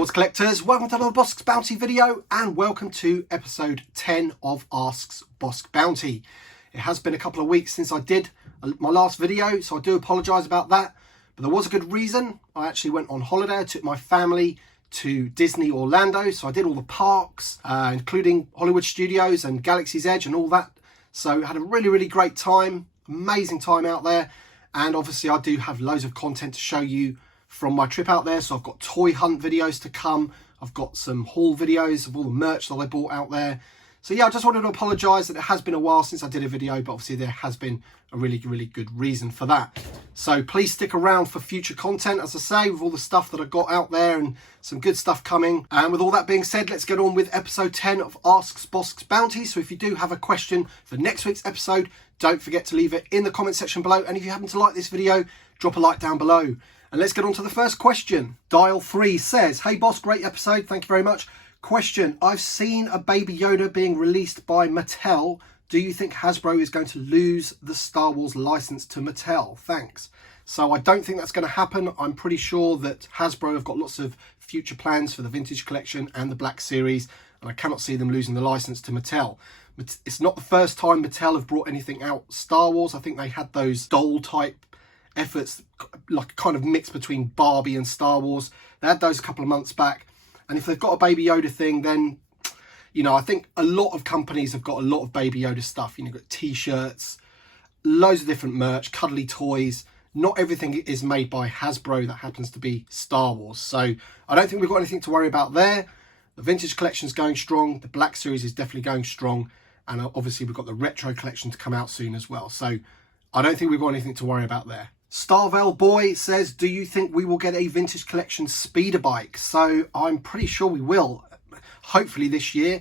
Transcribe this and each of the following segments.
Swords collectors, welcome to another Bossk's Bounty video and welcome to episode 10 of Ask's Bossk Bounty. It has been a couple of weeks since I did my last video, so I do apologise about that, but there was a good reason. I actually went on holiday. I took my family to Disney Orlando, so I did all the parks, including Hollywood Studios and Galaxy's Edge and all that. So had a really great time, amazing time out there, and obviously I do have loads of content to show you from my trip out there. So I've got toy hunt videos to come, I've got some haul videos of all the merch that I bought out there. So yeah, I just wanted to apologise that it has been a while since I did a video, but obviously there has been a really good reason for that. So please stick around for future content, as I say, with all the stuff that I got out there and some good stuff coming. And with all that being said, let's get on with episode 10 of Ask's Bossk's Bounty. So if you do have a question for next week's episode, don't forget to leave it in the comment section below. And if you happen to like this video, drop a like down below. And let's get on to the first question. Dial 3 says, hey Boss, great episode, thank you very much. Question, I've seen a Baby Yoda being released by Mattel. Do you think Hasbro is going to lose the Star Wars license to Mattel? Thanks. So I don't think that's going to happen. I'm pretty sure that Hasbro have got lots of future plans for the Vintage Collection and the Black Series, and I cannot see them losing the license to Mattel. It's not the first time Mattel have brought anything out Star Wars. I think they had those doll type efforts, like kind of mix between Barbie and Star Wars. They had those a couple of months back, and if they've got a Baby Yoda thing, then you know, I think a lot of companies have got a lot of Baby Yoda stuff. You know, got t-shirts, loads of different merch, cuddly toys. Not everything is made by Hasbro that happens to be Star Wars, so I don't think we've got anything to worry about there. The Vintage Collection is going strong, the Black Series is definitely going strong, and obviously we've got the Retro Collection to come out soon as well, so I don't think we've got anything to worry about there. Starvell Boy says, do you think we will get a Vintage Collection speeder bike? So I'm pretty sure we will, hopefully this year.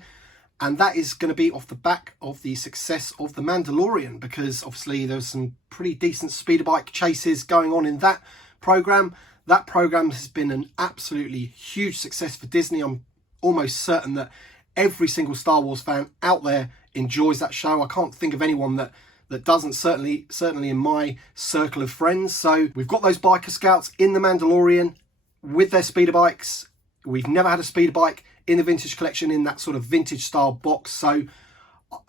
And that is going to be off the back of the success of The Mandalorian, because obviously there's some pretty decent speeder bike chases going on in that program. That program has been an absolutely huge success for Disney. I'm almost certain that every single Star Wars fan out there enjoys that show. I can't think of anyone that doesn't, certainly in my circle of friends. So we've got those biker scouts in The Mandalorian with their speeder bikes. We've never had a speeder bike in the Vintage Collection in that sort of vintage style box. So,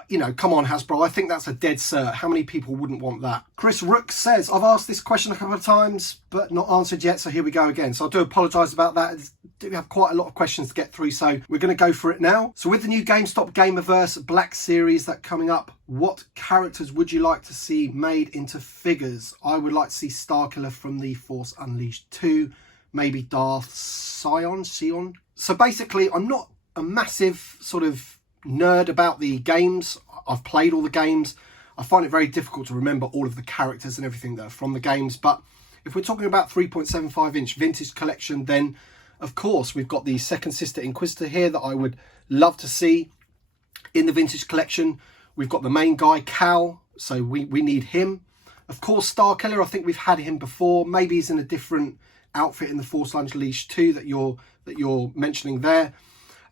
you know, come on Hasbro, I think that's a dead cert. How many people wouldn't want that? Chris Rook says, I've asked this question a couple of times, but not answered yet. So here we go again. So I do apologise about that. I do have quite a lot of questions to get through, so we're going to go for it now. So with the new GameStop Gamerverse Black Series that coming up, what characters would you like to see made into figures? I would like to see Starkiller from the Force Unleashed 2, maybe Darth Sion. So basically, I'm not a massive sort of nerd about the games. I've played all the games. I find it very difficult to remember all of the characters and everything that are from the games. But if we're talking about 3.75 inch Vintage Collection, then of course we've got the Second Sister Inquisitor here that I would love to see in the Vintage Collection. We've got the main guy, Cal, so we need him. Of course, Starkiller, I think we've had him before. Maybe he's in a different outfit in the Force Unleashed 2 that you're mentioning there.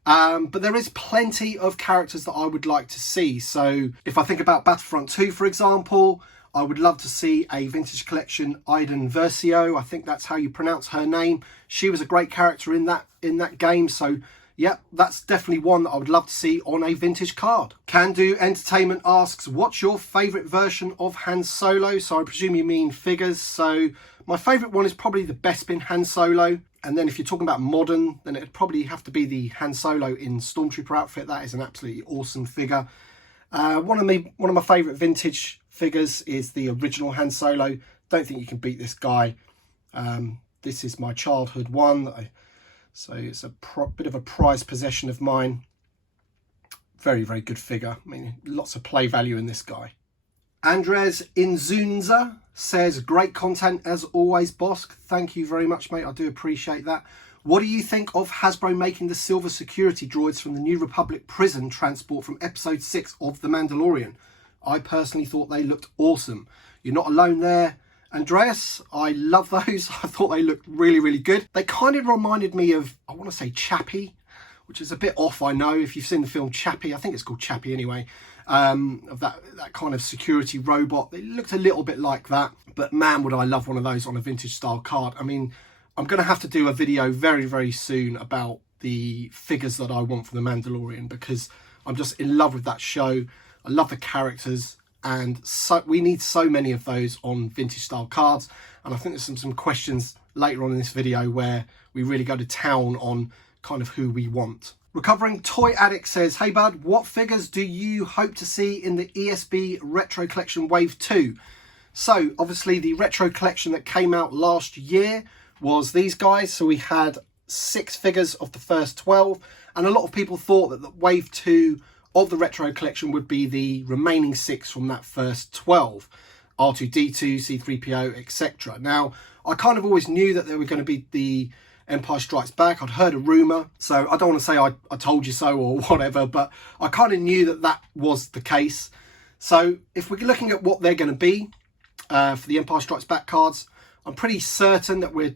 But there is plenty of characters that I would like to see. So if I think about Battlefront 2, for example, I would love to see a Vintage Collection Iden Versio. I think that's how you pronounce her name. She was a great character in that game. So yeah, that's definitely one that I would love to see on a vintage card. Can Do Entertainment asks, what's your favourite version of Han Solo? So I presume you mean figures. So my favourite one is probably the Bespin Han Solo. And then if you're talking about modern, then it'd probably have to be the Han Solo in Stormtrooper outfit. That is an absolutely awesome figure. One of my favourite vintage figures is the original Han Solo. Don't think you can beat this guy. This is my childhood one. So it's a bit of a prized possession of mine. Very good figure. I mean, lots of play value in this guy. Andres Inzunza says, great content as always, Bossk. Thank you very much, mate. I do appreciate that. What do you think of Hasbro making the silver security droids from the New Republic prison transport from episode 6 of The Mandalorian? I personally thought they looked awesome. You're not alone there, Andreas. I love those. I thought they looked really good. They kind of reminded me of, I want to say Chappie, which is a bit off, I know. If you've seen the film Chappie, I think it's called Chappie anyway. Of that kind of security robot. They looked a little bit like that, but man, would I love one of those on a vintage style card. I mean, I'm going to have to do a video very, very soon about the figures that I want for The Mandalorian, because I'm just in love with that show. I love the characters, and so we need so many of those on vintage style cards. And I think there's some questions later on in this video where we really go to town on kind of who we want. Recovering Toy Addict says, hey bud, what figures do you hope to see in the ESB Retro Collection Wave 2? So obviously the Retro Collection that came out last year was these guys. So we had 6 figures of the first 12, and a lot of people thought that the Wave 2 of the Retro Collection would be the remaining 6 from that first 12. R2-D2, C-3PO, etc. Now, I kind of always knew that they were going to be the Empire Strikes Back. I'd heard a rumour, so I don't want to say I told you so or whatever, but I kind of knew that that was the case. So if we're looking at what they're going to be for the Empire Strikes Back cards, I'm pretty certain that we're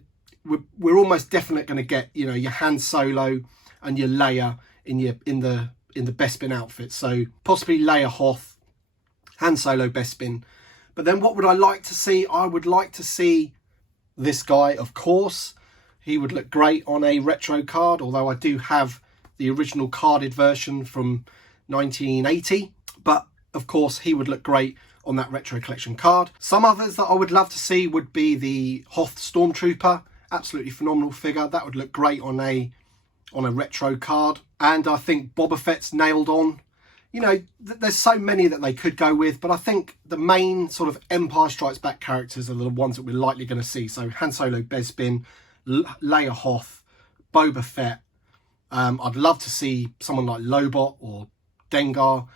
almost definitely going to get, you know, your Han Solo and your Leia in the Bespin outfit. So possibly Leia Hoth, Han Solo Bespin. But then what would I like to see? I would like to see this guy, of course. He would look great on a retro card, although I do have the original carded version from 1980. But of course, he would look great on that Retro Collection card. Some others that I would love to see would be the Hoth Stormtrooper. Absolutely phenomenal figure. That would look great on a retro card. And I think Boba Fett's nailed on. You know, there's so many that they could go with, but I think the main sort of Empire Strikes Back characters are the ones that we're likely going to see. So Han Solo Bespin, Leia Hoth, Boba Fett. I'd love to see someone like Lobot or Dengar.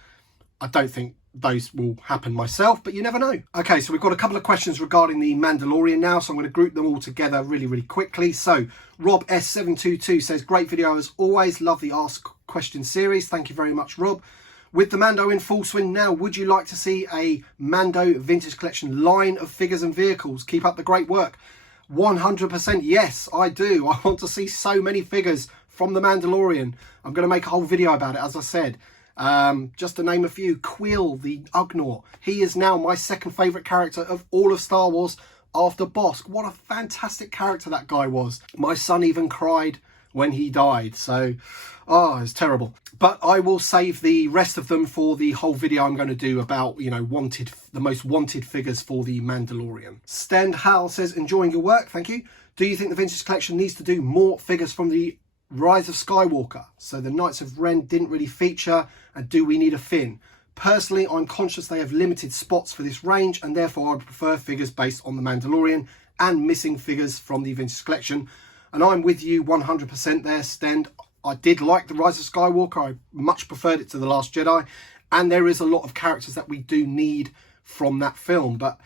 I don't think those will happen myself, but you never know. Okay, so we've got a couple of questions regarding the Mandalorian now, so I'm going to group them all together really, really quickly. So Rob S722 says, great video as always, love the Ask Question series. Thank you very much, Rob. With the Mando in full swing now, would you like to see a Mando Vintage Collection line of figures and vehicles? Keep up the great work. 100% yes, I do. I want to see so many figures from the Mandalorian. I'm going to make a whole video about it, as I said. Just to name a few, Quill the Ugnaught. He is now my second favourite character of all of Star Wars after Bossk. What a fantastic character that guy was. My son even cried when he died. So, oh, it's terrible. But I will save the rest of them for the whole video I'm going to do about, you know, the most wanted figures for the Mandalorian. Stend Hal says, enjoying your work, thank you. Do you think the Vintage Collection needs to do more figures from the Rise of Skywalker? So the Knights of Ren didn't really feature, and do we need a Finn? Personally, I'm conscious they have limited spots for this range, and therefore I'd prefer figures based on the Mandalorian and missing figures from the Vintage Collection. And I'm with you 100% there, Stend. I did like the Rise of Skywalker. I much preferred it to The Last Jedi. And there is a lot of characters that we do need from that film. But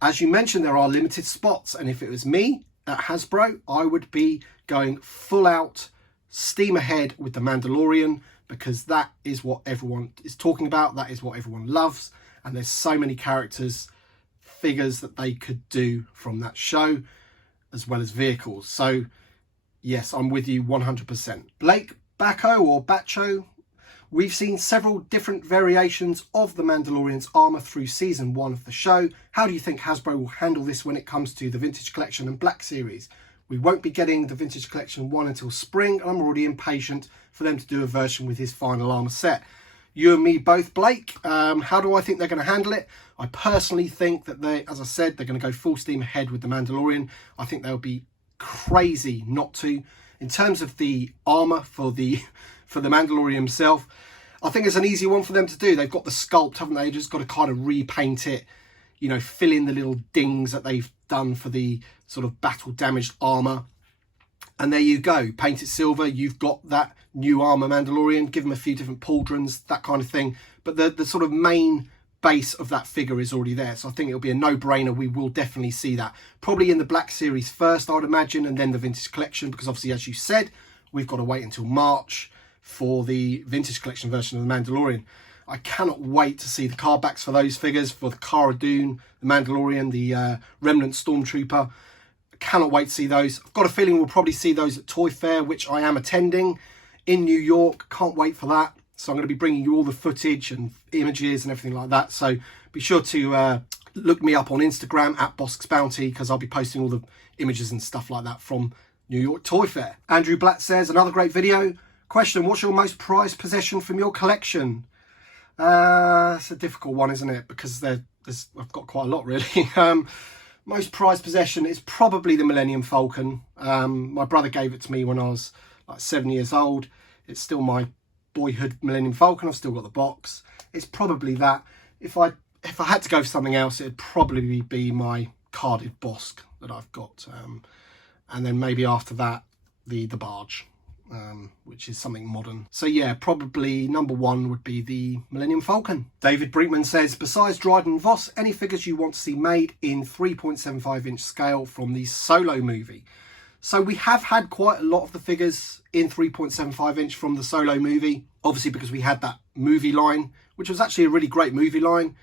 as you mentioned, there are limited spots. And if it was me at Hasbro, I would be going full out, steam ahead with the Mandalorian, because that is what everyone is talking about. That is what everyone loves. And there's so many characters, figures that they could do from that show, as well as vehicles. So yes, I'm with you 100%. Blake Bacco or Bacho, we've seen several different variations of the Mandalorian's armour through season 1 of the show. How do you think Hasbro will handle this when it comes to the Vintage Collection and Black Series? We won't be getting the Vintage Collection 1 until spring, and I'm already impatient for them to do a version with his final armour set. You and me both, Blake. How do I think they're going to handle it? I personally think that as I said, they're going to go full steam ahead with the Mandalorian. I think they'll be crazy not to. In terms of the armor for the Mandalorian himself, I think it's an easy one for them to do. They've got the sculpt, haven't they? Just got to kind of repaint it, you know, fill in the little dings that they've done for the sort of battle damaged armor, and there you go. Paint it silver. You've got that new armor Mandalorian. Give them a few different pauldrons, that kind of thing. But the sort of main base of that figure is already there, so I think it'll be a no-brainer. We will definitely see that probably in the Black Series first, I would imagine, and then the Vintage Collection, because obviously, as you said, we've got to wait until March for the Vintage Collection version of the Mandalorian. I cannot wait to see the card backs for those figures, for the Cara Dune, the Mandalorian, the Remnant Stormtrooper. I cannot wait to see those. I've got a feeling we'll probably see those at Toy Fair, which I am attending in New York. Can't wait for that. So I'm going to be bringing you all the footage and images and everything like that. So be sure to look me up on Instagram at Bossk's Bounty, because I'll be posting all the images and stuff like that from New York Toy Fair. Andrew Blatt says, another great video. Question, what's your most prized possession from your collection? It's a difficult one, isn't it? Because I've got quite a lot, really. Most prized possession is probably the Millennium Falcon. My brother gave it to me when I was like 7 years old. It's still my boyhood Millennium Falcon. I've still got the box. It's probably that. If I had to go for something else, it'd probably be my carded Bossk that I've got. And then maybe after that, the barge, which is something modern. So yeah, probably number one would be the Millennium Falcon. David Brinkman says, besides Droid and Voss, any figures you want to see made in 3.75 inch scale from the Solo movie? So we have had quite a lot of the figures in 3.75 inch from the Solo movie, obviously because we had that movie line, which was actually a really great movie line.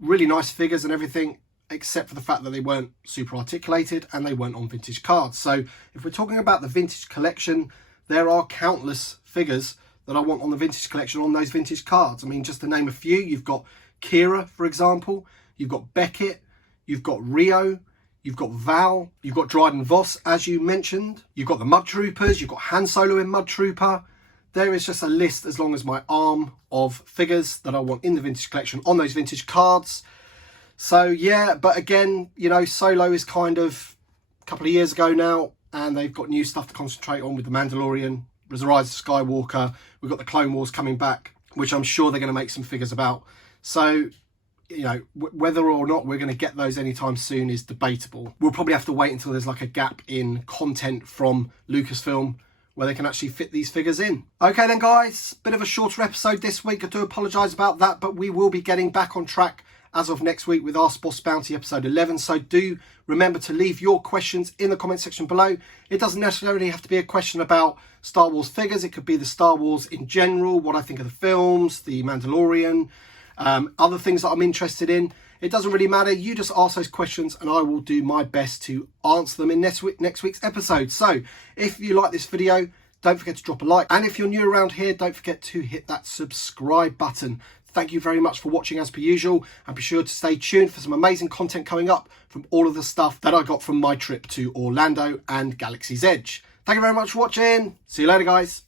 Really nice figures and everything, except for the fact that they weren't super articulated and they weren't on vintage cards. So if we're talking about the vintage collection, there are countless figures that I want on the vintage collection on those vintage cards. I mean, just to name a few, you've got Kira, for example, you've got Beckett, you've got Rio, you've got Val, you've got Dryden Voss, as you mentioned, you've got the Mud Troopers, you've got Han Solo in Mud Trooper. There is just a list as long as my arm of figures that I want in the vintage collection on those vintage cards. So yeah, but again, you know, Solo is kind of a couple of years ago now, and they've got new stuff to concentrate on with the Mandalorian, The Rise of Skywalker. We've got the Clone Wars coming back, which I'm sure they're going to make some figures about. So, you know, whether or not we're going to get those anytime soon is debatable. We'll probably have to wait until there's like a gap in content from Lucasfilm where they can actually fit these figures in. Okay then guys, bit of a shorter episode this week. I do apologise about that, but we will be getting back on track as of next week with Ask Bossk Bounty episode 11. So do remember to leave your questions in the comment section below. It doesn't necessarily have to be a question about Star Wars figures. It could be the Star Wars in general, what I think of the films, the Mandalorian, other things that I'm interested in. It doesn't really matter. You just ask those questions and I will do my best to answer them in next week's episode. So if you like this video, don't forget to drop a like. And if you're new around here, don't forget to hit that subscribe button. Thank you very much for watching as per usual, and be sure to stay tuned for some amazing content coming up from all of the stuff that I got from my trip to Orlando and Galaxy's Edge. Thank you very much for watching. See you later, guys.